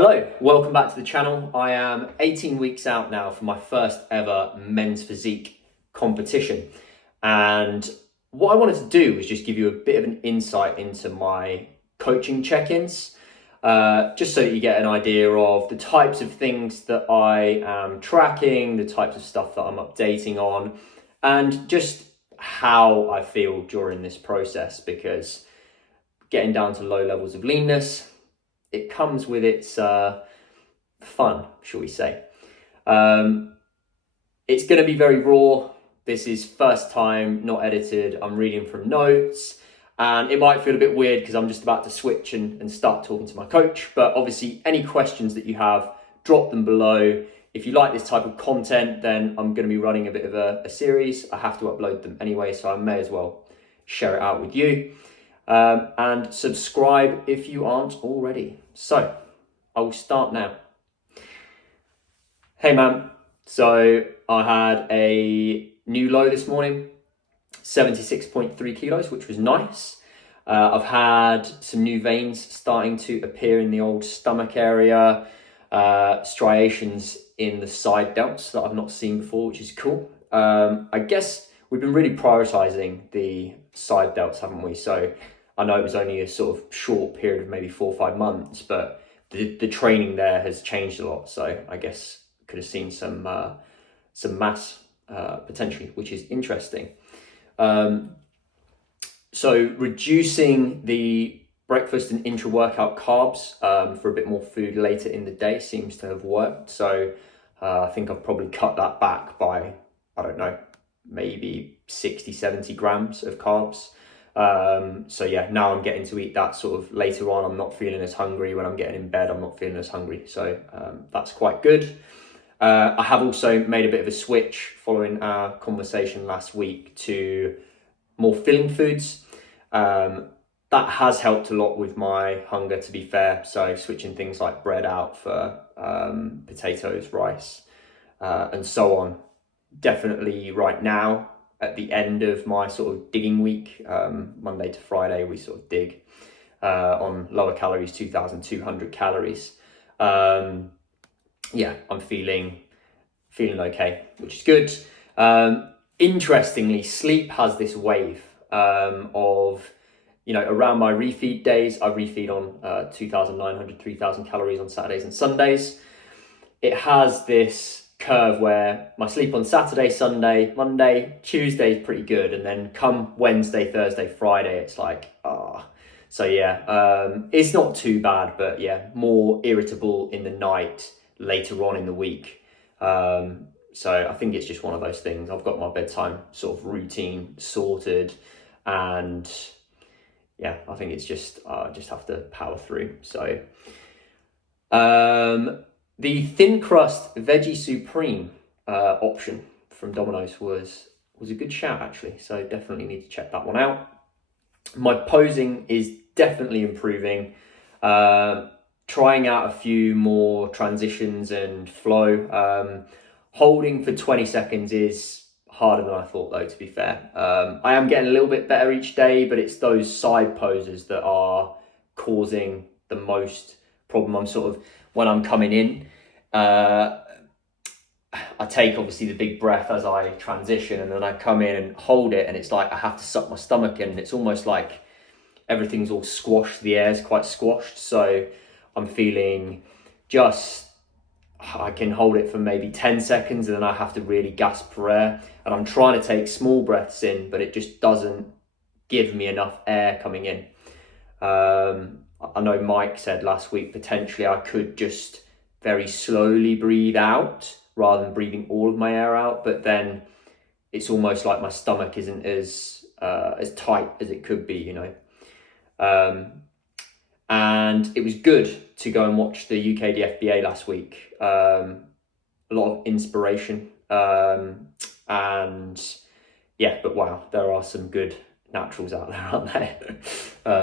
Hello, welcome back to the channel. I am 18 weeks out now from my first ever men's physique competition. And what I wanted to do was just give you a bit of an insight into my coaching check-ins, just so that you get an idea of the types of things that I am tracking, the types of stuff that I'm updating on, and just how I feel during this process, because getting down to low levels of leanness, it comes with its fun, shall we say. It's going to be very raw. This is first time, not edited. I'm reading from notes, and it might feel a bit weird because I'm just about to switch and start talking to my coach. But obviously, any questions that you have, drop them below. If you like this type of content, then I'm going to be running a bit of a series. I have to upload them anyway, so I may as well share it out with you. And subscribe if you aren't already. So I will start now. Hey man, so I had a new low this morning, 76.3 kilos, which was nice. I've had some new veins starting to appear in the old stomach area, striations in the side delts that I've not seen before, which is cool. I guess we've been really prioritizing the side delts, haven't we? So I know it was only a sort of short period of maybe 4 or 5 months, but the training there has changed a lot. So I guess could have seen some mass potentially, which is interesting. So reducing the breakfast and intra-workout carbs for a bit more food later in the day seems to have worked. So I think I've probably cut that back by, I don't know, maybe 60, 70 grams of carbs. So yeah, now I'm getting to eat that sort of later on. I'm not feeling as hungry. When I'm getting in bed, I'm not feeling as hungry. So that's quite good. I have also made a bit of a switch following our conversation last week to more filling foods. That has helped a lot with my hunger, to be fair. So switching things like bread out for potatoes, rice, and so on. Definitely right now, at the end of my sort of digging week, Monday to Friday, we sort of dig on lower calories, 2,200 calories. Yeah, I'm feeling okay, which is good. Interestingly, sleep has this wave of, around my refeed days. I refeed on 2,900, 3,000 calories on Saturdays and Sundays. It has this curve where my sleep on Saturday, Sunday, Monday, Tuesday is pretty good, and then come Wednesday, Thursday, Friday, it's like So yeah, it's not too bad, but yeah, more irritable in the night later on in the week. So I think it's just one of those things. I've got my bedtime sort of routine sorted, and yeah, I think it's just just have to power through. So the thin crust veggie supreme option from Domino's was a good shout, actually. So definitely need to check that one out. My posing is definitely improving. Trying out a few more transitions and flow. Holding for 20 seconds is harder than I thought, though, to be fair. I am getting a little bit better each day, but it's those side poses that are causing the most problem. I'm sort of, when I'm coming in, I take obviously the big breath as I transition, and then I come in and hold it, and it's like I have to suck my stomach in, and it's almost like everything's all squashed, the air's quite squashed. So I'm feeling I can hold it for maybe 10 seconds, and then I have to really gasp for air. And I'm trying to take small breaths in, but it just doesn't give me enough air coming in. I know Mike said last week, potentially I could just very slowly breathe out rather than breathing all of my air out, but then it's almost like my stomach isn't as tight as it could be, and it was good to go and watch the UK DFBA last week. A lot of inspiration, and yeah, but wow, there are some good naturals out there, aren't there?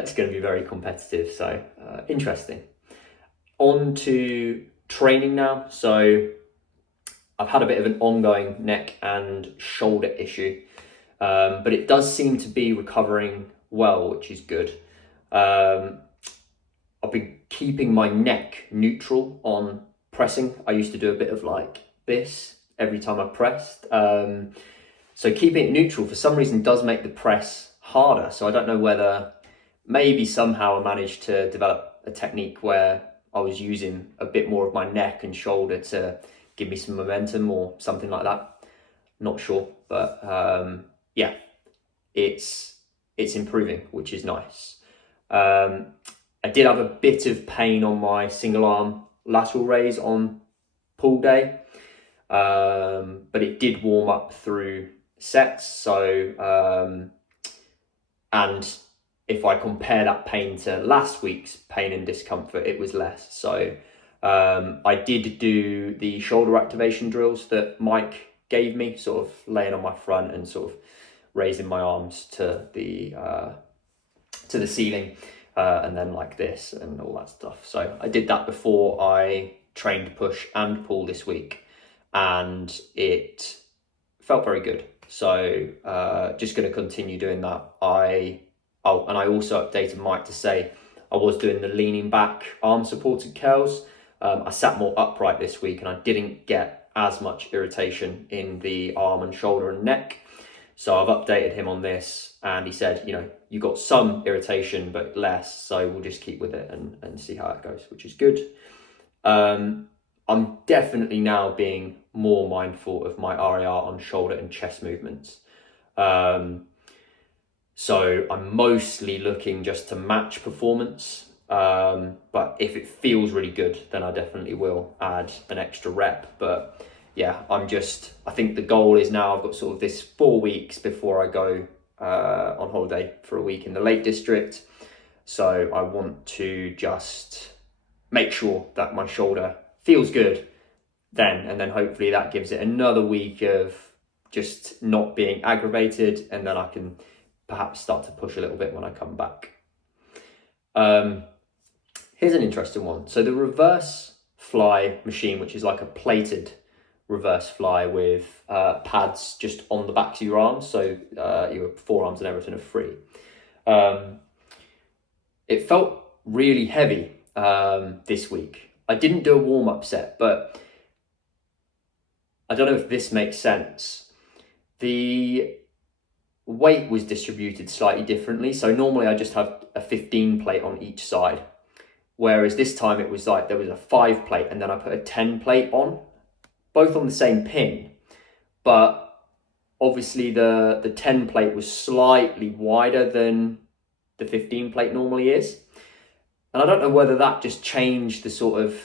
It's going to be very competitive, so interesting. On to training now. So I've had a bit of an ongoing neck and shoulder issue, but it does seem to be recovering well, which is good. I've been keeping my neck neutral on pressing. I used to do a bit of like this every time I pressed. So keeping it neutral for some reason does make the press harder. So I don't know whether maybe somehow I managed to develop a technique where I was using a bit more of my neck and shoulder to give me some momentum or something like that. Not sure, but yeah, it's improving, which is nice. I did have a bit of pain on my single arm lateral raise on pull day, but it did warm up through sets. So, and if I compare that pain to last week's pain and discomfort, it was less. So I did do the shoulder activation drills that Mike gave me, sort of laying on my front and sort of raising my arms to the ceiling, and then like this and all that stuff. So I did that before I trained push and pull this week, and it felt very good. So just going to continue doing that. And I also updated Mike to say I was doing the leaning back arm supported curls. I sat more upright this week and I didn't get as much irritation in the arm and shoulder and neck. So I've updated him on this, and he said, you know, you got some irritation, but less. So we'll just keep with it and see how it goes, which is good. I'm definitely now being more mindful of my RAR on shoulder and chest movements. So I'm mostly looking just to match performance. But if it feels really good, then I definitely will add an extra rep. But yeah, I think the goal is now I've got sort of this 4 weeks before I go on holiday for a week in the Lake District. So I want to just make sure that my shoulder feels good then, and then hopefully that gives it another week of just not being aggravated, and then I can perhaps start to push a little bit when I come back. Here's an interesting one. So the reverse fly machine, which is like a plated reverse fly with pads just on the backs of your arms, so your forearms and everything are free. It felt really heavy this week. I didn't do a warm-up set, but I don't know if this makes sense. The weight was distributed slightly differently. So normally I just have a 15 plate on each side, whereas this time it was like there was a 5 plate and then I put a 10 plate on, both on the same pin, but obviously the 10 plate was slightly wider than the 15 plate normally is. And I don't know whether that just changed the sort of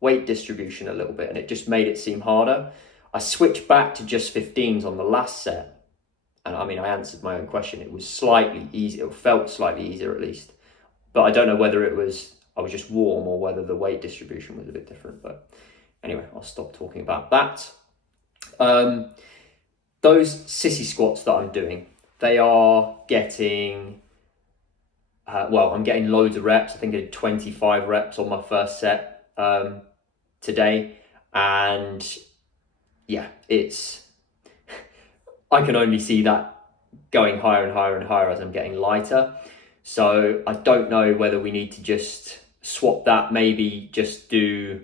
weight distribution a little bit and it just made it seem harder. I switched back to just 15s on the last set. And I mean, I answered my own question. It was slightly easier, it felt slightly easier at least. But I don't know whether I was just warm or whether the weight distribution was a bit different. But anyway, I'll stop talking about that. Those sissy squats that I'm doing, they are getting, I'm getting loads of reps. I think I did 25 reps on my first set today. And yeah, I can only see that going higher and higher and higher as I'm getting lighter. So I don't know whether we need to just swap that, maybe just do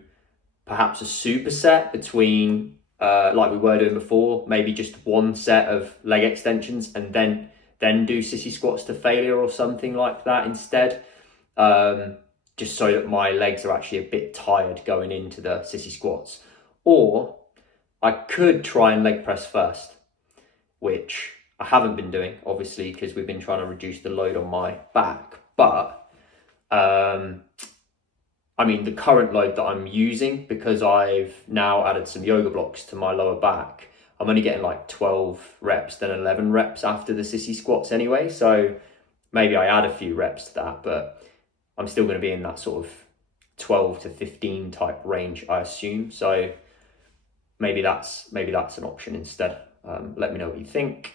perhaps a superset between, like we were doing before, maybe just one set of leg extensions and then do sissy squats to failure or something like that instead. Just so that my legs are actually a bit tired going into the sissy squats. Or I could try and leg press first, which I haven't been doing, obviously, because we've been trying to reduce the load on my back. But, I mean, the current load that I'm using, because I've now added some yoga blocks to my lower back, I'm only getting like 12 reps, then 11 reps after the sissy squats anyway. So maybe I add a few reps to that, but I'm still going to be in that sort of 12 to 15 type range, I assume. So maybe that's an option instead. Let me know what you think.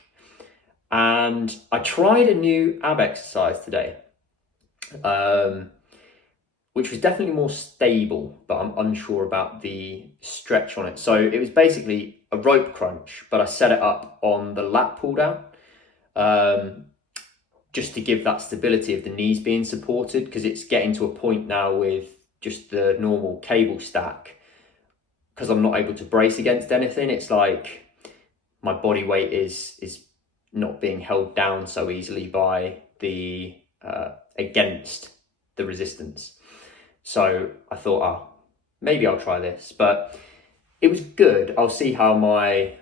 And I tried a new ab exercise today, which was definitely more stable, but I'm unsure about the stretch on it. So it was basically a rope crunch, but I set it up on the lat pull down, just to give that stability of the knees being supported, because it's getting to a point now with just the normal cable stack, because I'm not able to brace against anything, it's like my body weight is not being held down so easily by the against the resistance. So I thought, maybe I'll try this, but it was good. I'll see how my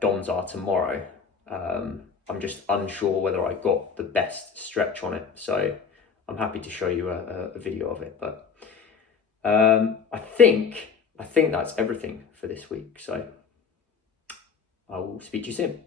DOMs are tomorrow. I'm just unsure whether I got the best stretch on it, so I'm happy to show you a video of it. But I think that's everything for this week. So I will speak to you soon.